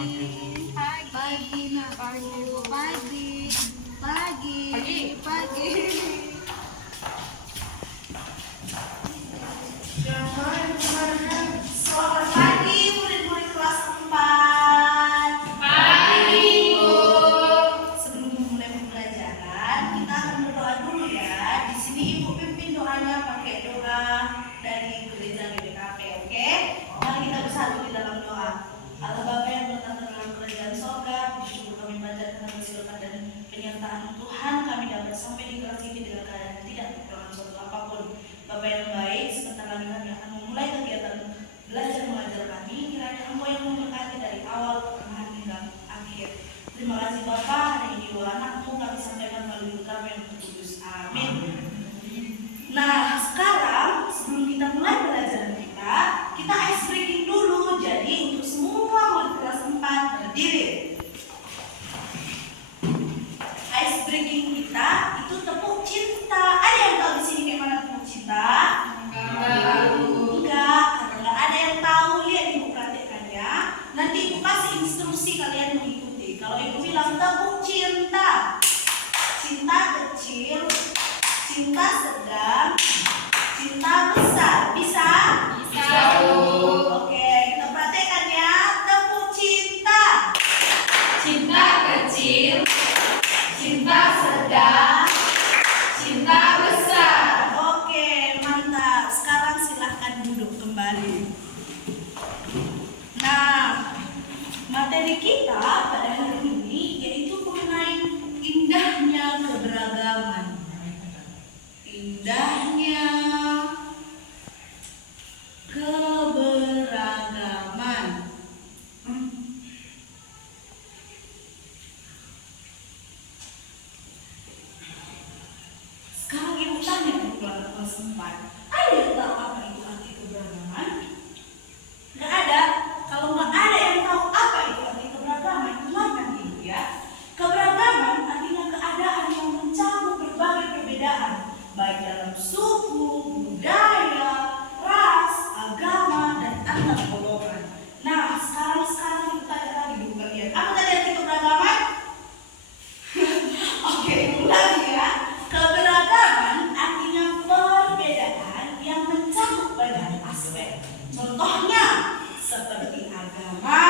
Pagi, nak. Pagi. Selamat pagi murid-murid kelas 4. Pagi, Bu. Sebelum memulai pembelajaran, kita akan berdoa dulu ya. Di sini Ibu pimpin doanya pakai doa dari gereja GBKP, oke? Mari kita bersatu di dalam doa. Allah Bapa yang bertata dalam kerajaan sorga, puji syukur kami panjatkan atas berkat dan penyertaan Tuhan, kami dapat sampai di kelas ini dengan keadaan tidak kekurangan suatu apapun. Bapa yang baik, sebentar lagi kami akan memulai kegiatan belajar mengajar kami. Kiranya Engkau yang memberkati dari awal, pertengahan hingga akhir. Terima kasih Bapa, hari ini dua anakmu kami sampaikan melalui Putra yang kudus. Amin. Nah, sekarang sebelum kita mulai pelajaran kita ice breaking dulu. Jadi untuk semua murid kelas 4 berdiri. Ice breaking kita itu tepuk cinta. Ada yang tahu di sini kayak mana tepuk cinta? Enggak, karena enggak ada yang tahu. Lihat Ibu praktekkan ya. Nanti Ibu kasih instruksi, kalian mengikuti. Kalau Ibu bilang tepuk cinta, cinta kecil, cinta sedang, cinta besar, bisa? Oke, kita praktekkan ya. Tepuk cinta. Cinta kecil, cinta sedang, cinta besar. Oke, mantap. Sekarang silahkan duduk kembali. Nah, materi kita pada hari ini yaitu mengenai indahnya keberagaman. Indahnya keberagaman. Sekarang Ibu tanya ke kelas 4. Ada yang tahu apa itu arti keberagaman? Nggak ada. Kalau nggak ada yang tahu apa itu arti keberagaman, dengarkan Ibu ya. Keberagaman artinya keadaan yang mencakup berbagai perbedaan, baik dalam suku, budaya, ras, agama, dan antar golongan. Nah, sekarang kita tanya lagi dulu kalian. Apa tadi arti keberagaman? Oke, ulangi ya. Keberagaman artinya perbedaan yang mencakup banyak aspek. Contohnya seperti agama,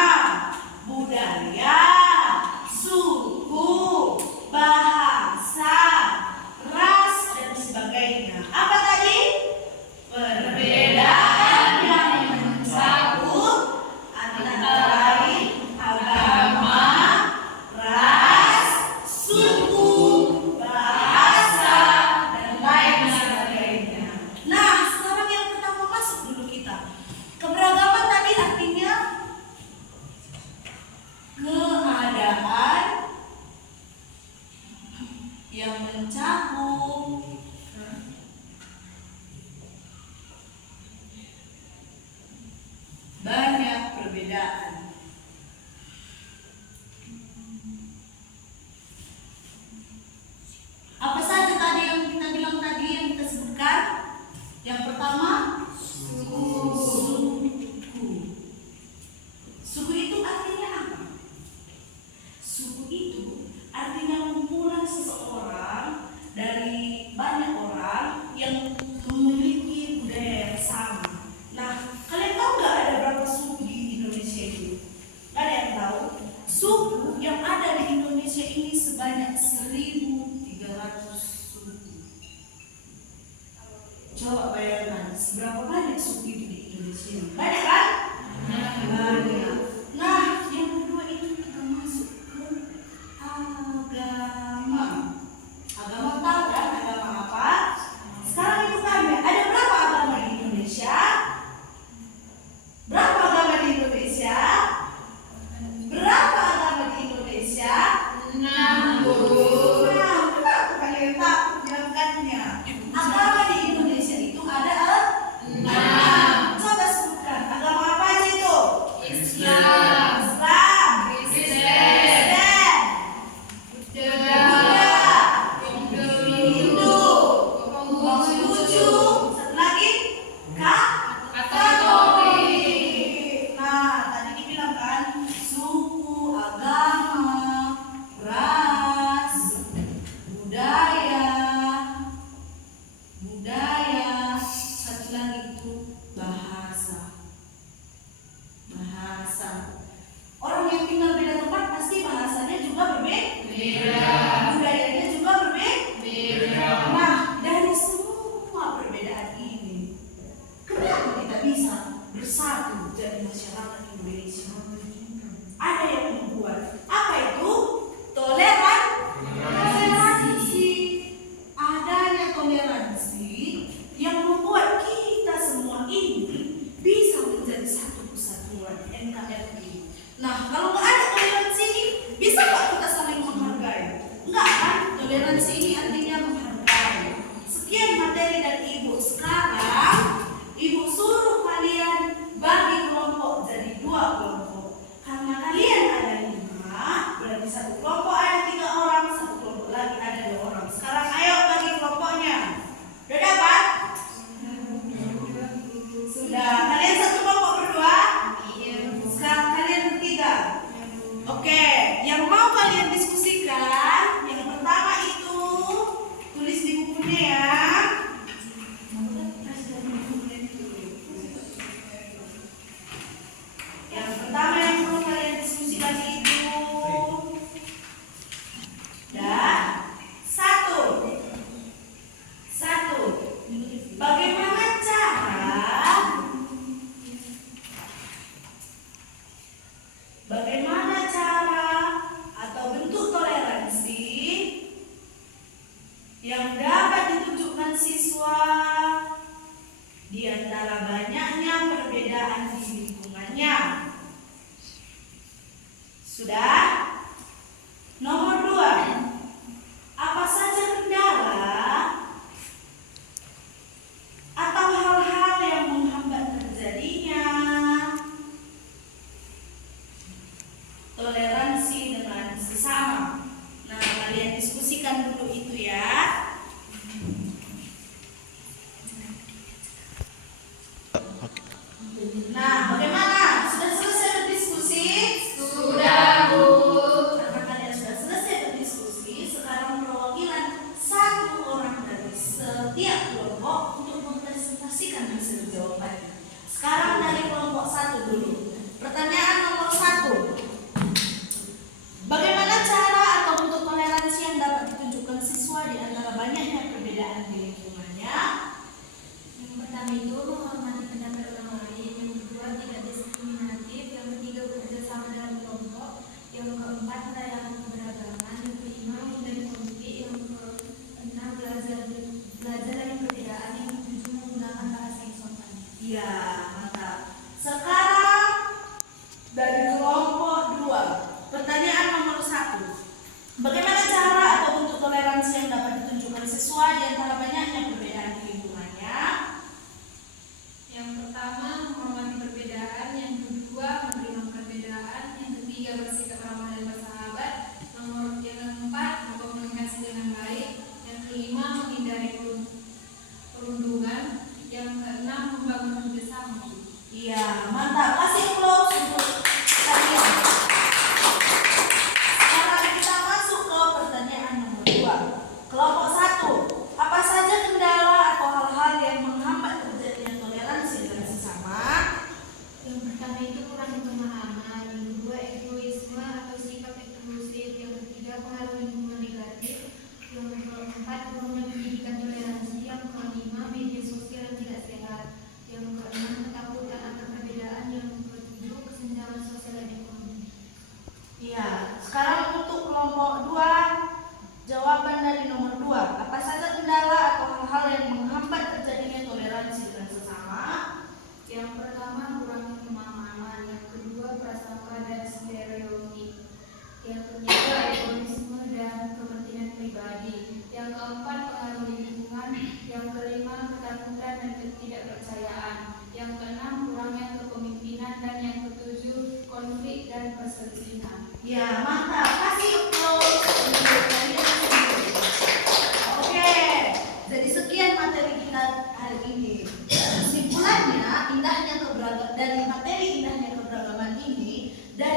budaya, suku, bahasa, ras, dan sebagainya. Apa tadi? Perbedaan yang mencakup antara lain agama, ras, suku, bahasa, dan lain sebagainya. Nah, sekarang yang pertama masuk dulu kita. Keberagaman tadi artinya keadaan yang mencakup banyak perbedaan. Apa saja tadi yang kita bilang tadi, yang kita sebutkan? Yang pertama, suku. Suku itu artinya apa? Suku itu artinya kumpulan seseorang dari banyak orang yang memiliki budaya yang sama. Nah, kalian tahu nggak ada berapa suku di Indonesia ini? Nggak ada yang tahu? Suku yang ada di Indonesia ini sebanyak 1.300 suku. Coba bayangkan, seberapa banyak suku itu di Indonesia ini? Banyak kan? Banyak. Nah, yang kedua itu kita masuk ke agama. Agama tahu kan? Agama apa? Sekarang Ibu tanya, ada berapa agama di Indonesia? Berapa agama di Indonesia? Berapa agama di Indonesia? 6. Kenapa kalian takut jawabkannya? Agama di Indonesia itu ada 6. Coba sebutkan. Bagaimana cara atau bentuk toleransi yang dapat ditunjukkan siswa di antara banyaknya perbedaan di lingkungannya? Sudah? Nomor 2. Apa saja kendala atau hal-hal yang menghambat terjadinya toleransi dengan sesama? Nah, kalian diskusikan dulu itu ya. Nah, bagaimana? Sudah selesai berdiskusi? Sudah, Bu. Karena kalian sudah selesai berdiskusi, sekarang perwakilan satu orang dari setiap kelompok untuk mempresentasikan hasil jawabannya. Sekarang dari kelompok 1 dulu. Pertanyaan nomor 1. Bagaimana cara atau bentuk toleransi yang dapat ditunjukkan siswa di antara banyaknya perbedaan di lingkungannya? Yang pertama itu menghormati pendapat orang lain, yang kedua tidak diskriminatif, yang ketiga bekerja sama dalam kelompok, yang keempat merayakan keberagaman, yang kelima menghindari konflik, yang keenam belajar dari perbedaan, yang ketujuh menggunakan bahasa yang sopan. Ya, mantap. Sekarang dari kelompok 2. Pertanyaan nomor 1. Bagaimana cara atau bentuk toleransi yang dapat ditunjukkan siswa di antara banyaknya perbedaan di lingkungannya? Yang pertama menghormati perbedaan, yang kedua menerima perbedaan, yang ketiga bersikap ramah dan bersahabat, yang keempat berkomunikasi dengan baik, yang kelima menghindari perundungan, yang keenam membangun kerjasama. Iya, mantap. Kasih applause untuk kalian. Sekarang kita masuk ke pertanyaan nomor 2. Kelompok 1. Apa saja kendala atau hal-hal yang menghambat terjadinya toleransi dengan sesama? Yang pertama itu kurang pemahaman, yang kedua egoisme atau sikap eksklusif, yang ketiga pengaruh lingkungan negatif, yang keempat kurangnya pendidikan toleransi, yang kelima media sosial yang tidak sehat, yang keenam ketakutan akan perbedaan, yang ketujuh kesenjangan sosial dan ekonomi. Iya, sekarang untuk kelompok 2, jawaban dari nomor 2. Apa saja kendala atau hal-hal yang menghambat terjadinya toleransi dengan sesama? Yang pertama kurangnya pemahaman, yang kedua prasangka dan stereotip, yang ketiga egoisme dan kepentingan pribadi, yang keempat pengaruh lingkungan, yang kelima ketakutan dan ketidakpercayaan, yang keenam kurangnya kepemimpinan, dan yang ketujuh konflik dan perselisihan. Ya, mantap.